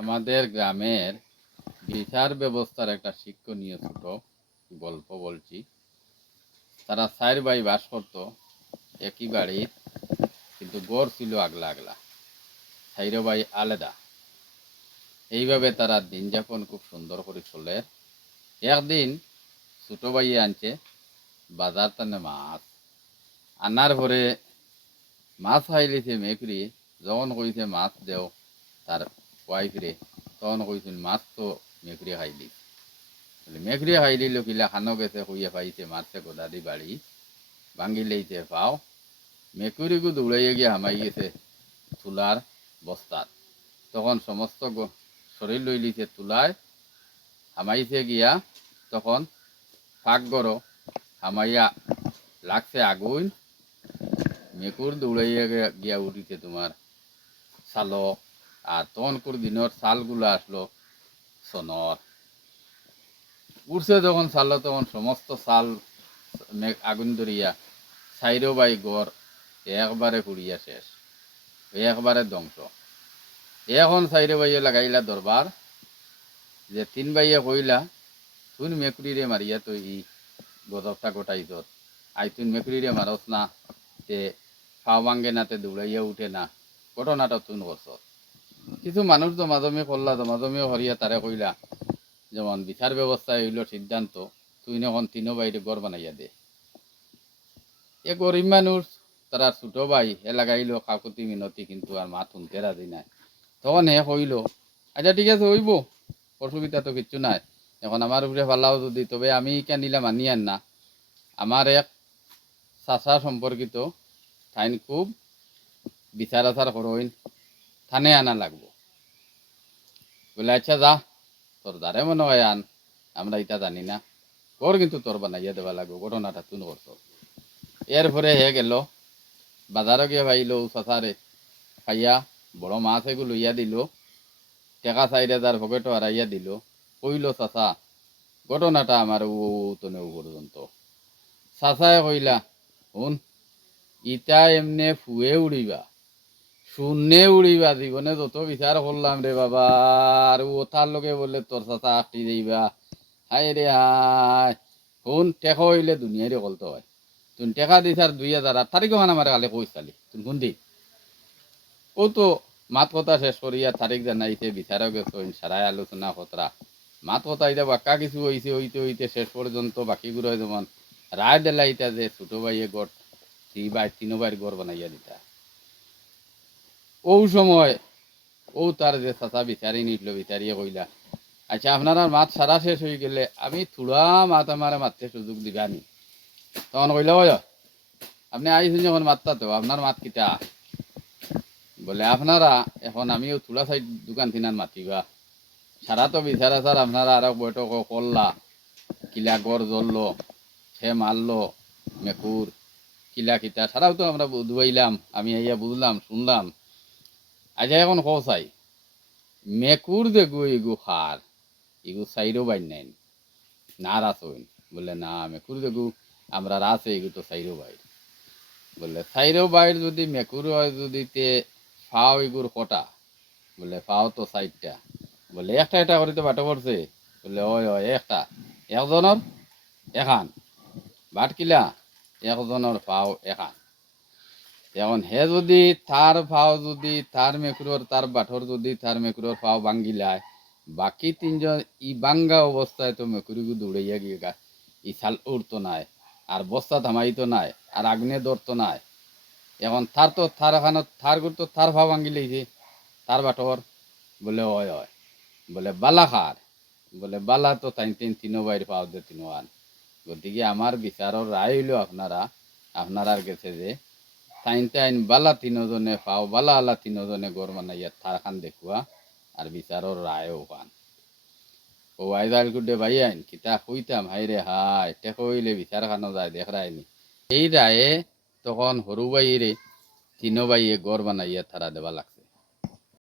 আমাদের গ্রামের বিচার ব্যবস্থার একটা শিক্ষণীয় ছোট গল্প বলছি। তারা 4 ভাই বাস করত একই বাড়ির, কিন্তু গড় ছিল আগলা আগলা, 4 ভাই আলাদা। এইভাবে তারা দিন যাপন খুব সুন্দর করে চলে। একদিন ছোট ভাই আনছে বাজার টানে মাছ, আনার পরে মাছ খাইলিছে মেকুরি। যখন কইছে মাছ দেও তার ওয়াইফরে, তখন কইছেন মাছ তো মেকুরি খাইলি। মেঘরি হাইলি লোকিলা খানো গেছে হইয়া পাইছে মারছে গোদা দি বাড়ি ভাঙ্গি লইছে পাও। মেকুরিগু দৌড়াইয়া গিয়া হামাই গেছে তুলার বস্তাত। তখন সমস্ত শরীর লই লিছে তুলায়, হামাইছে গিয়া তখন ফাঁক গড় হামাইয়া লাগছে আগুন। মেকুর দৌড়াইয়া গিয়া উঠিছে তোমার চালো। আর তখনকার দিনের চালগুলো আসলো সোনর। উঠছে যখন চাললো তখন সমস্ত চাল আগুন ধরিয়া 4 ভাই গড় একবারে পুড়িয়া শেষ, একবারে ধ্বংস। এখন 4 ভাইয়ে লাগাইলা দরবার, যে 3 ভাইয়ে কইলা তুই মেকুরিরে মারিয়া তো ই গজবটা গোটাইত, আই তুই মেকুরিরে মারস না, তে পাও ভাঙ্গে না, তে দৌড়াইয়া উঠে না, ঘটনাটা তুই করছ। কিছু মানুষ জমাজমি করলা, জমাজমিও হরিয়া তারে কইলা যেমন বিচার ব্যবস্থায় হইল সিদ্ধান্ত, তুই এখন 3 ভাইরে গড় বানাইয়া দে। এ গরিব মানুষ, তারা ছোট ভাই এ লাগাইল কাকুতি মিনতি, কিন্তু আর মা শুনতে রাজি নাই। তখন হে কইল আচ্ছা ঠিক আছে হইব, অসুবিধা তো কিচ্ছু নাই। এখন আমার উপরে ফালাও যদি, তবে আমি কেন নিলাম মানি আন না। আমার এক চাচা সম্পর্কিত, ঠাইন খুব বিচার আচার করইন, থানে আনা লাগবো। বলে আচ্ছা যা, তোর দ্বারে মনে হয় আন, আমরা এটা জানি না, ওর কিন্তু তোর বানাইয়া দেওয়া লাগবো, ঘটনাটা তুই করছ। এরপরে হে গেল বাজারে গিয়ে ভাইল চাচারে, খাইয়া বড় মাছ এগুলো লইয়া দিল, টেকা 4,000 পকেটও হারাইয়া দিল। কইল চাচা ঘটনাটা আমার তনে পর্যন্ত। চাচায় কইলা শুন, ইটা এমনে ফুয়ে উড়িবা, শূন্যে উড়িবা, জীবনে যত বিচার করলাম রে বাবা, আর ওথার লগে বললে তোর চাচা আটটি যাইবা। হাই রে হাই, শুন টেকা হইলে দুনিয়ারে কলতে হয়। তুই টেকা দিস আর 2,000, আর তারিখ মানে আমার কালে কইসালি তুই শুনদি। ও তো মাত কথা শেষ করিয়া তারিখ জানাইছে, বিচারক গেছেন, সারাই আলোচনা কতরা মাত কথা এটা বাক্কা কিছু হইছে, হইতে হইতে শেষ পর্যন্ত বাকিগুলো যেমন রায় দিলাইতা যে ছোট ভাইয়ে গড় 3 ভাইয়ের গড় বানাইয়া দিতা। ও সময় ও তার যে চাচা বিচারি নিল, বিচারিয়ে কইলা আচ্ছা আপনারা মাত সারা শেষ হয়ে গেলে আমি থোড়া মাত আমার মারতে সুযোগ দিবানি। তখন কইলা ওই আপনি আইসেন যখন মাততা, তো আপনার মাত কিতা? বলে আপনারা এখন আমিও থোড়া সাইড দোকান থিনান মাতিবা, সারা তো বিচার আচার আপনারা আরো বৈঠক করলা, কিলা গড় জ্বললো, সে মারলো মেকুর, কিলা কিতা সারাও তো আমরা বুঝবাইলাম, আমি আইয়া বুঝলাম শুনলাম। আচ্ছা এখন কসাই মেকুর যে গু ইগু খার ইগু 4 ভাই নাই না রাস হইন? বলে না, মেকুর যে গু আমরা রাসে এগু তো 4 ভাই। বলে 4 ভাইয়ের যদি মেকুর হয় যদি তে ফাও ইগুর কটা? বলে ফাও তো 4টা। বলে একটা একটা করে তো বাটো পড়ছে? বলে ওই ওই একটা, একজনের এখান বাট কিলা, একজনের ফাও এখান। এখন হে যদি তার ফাও যদি তার মেকুরর তার বাঠর যদি তার মেকুরর ফাও ভাঙ্গিলায়, বাকি 3জন ই বাঙ্গা অবস্থায় তো মেকুরিগু দৌড়াইয়া গিয়ে গা ই ছাল উড়তো নাই, আর বস্তা থামাইতো নাই, আর আগুনে ধরতো নাই। এখন তার তো তার এখানে তার তো তার ফাও ভাঙ্গি লাইছে তার বাঠর। বলে হয় হয়। বলে বালা খার? বলে বালা তো তাই 3 ভাইয়ের ফাও দে 3 আন। গতিকে আমার বিচারের রায় হইল আপনারা আপনারার গেছে যে তাইনতে আইন বালা 3জনে পাও, বালা আলা 3জনে গড় বানাইয়া থার খান দেখুয়া, আর বিচারর রায়ও পান। ও আইদাল গুডে ভাই আইন কিতা কইতাম, হাই রে হাই টেক হইলে বিচার খানো যায় দেখ রায়নি। এই রায়ে তখন হরু ভাইরে 3 ভাইয়ে গড় বানাইয়া থারা দেবা লাগছে।